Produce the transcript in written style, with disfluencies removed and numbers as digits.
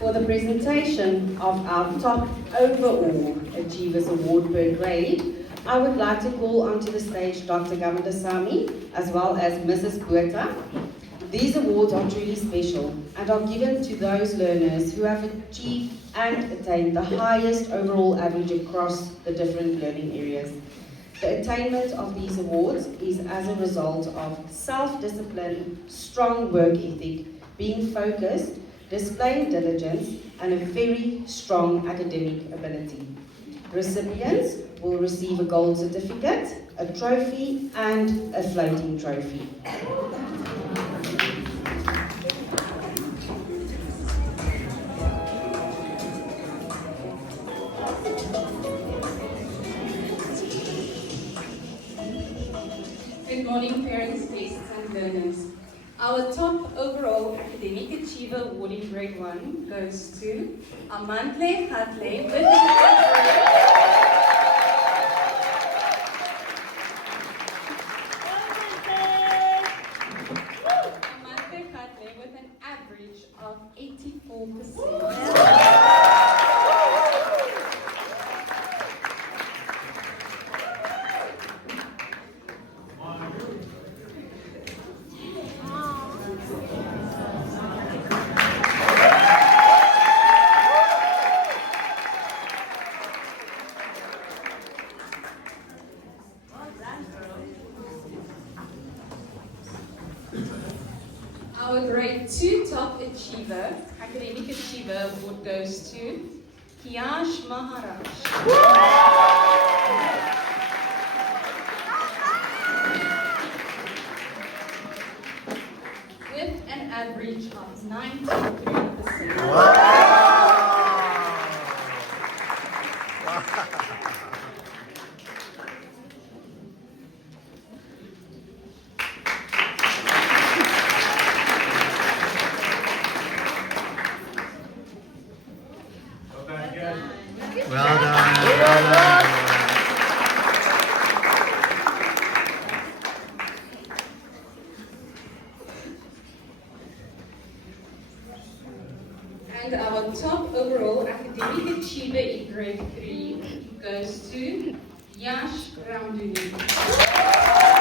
For the presentation of our top overall Achievers Award per grade, I would like to call onto the stage Dr. Gamadasamy as well as Mrs. Botha. These awards are truly special and are given to those learners who have achieved and attained the highest overall average across the different learning areas. The attainment of these awards is as a result of self-discipline, strong work ethic, being focused, displaying diligence, and a very strong academic ability. Recipients will receive a gold certificate, a trophy, and a floating trophy. Good morning, parents, guests, and learners. Our top overall academic achiever award in grade 1 goes to Amantle Hatle with an average of 84%. Our grade 2 top achiever, academic achiever award goes to Kiyash Maharaj. With an average of 93%. Well done. And our top overall academic achiever in grade 3 goes to Yash Ramduni.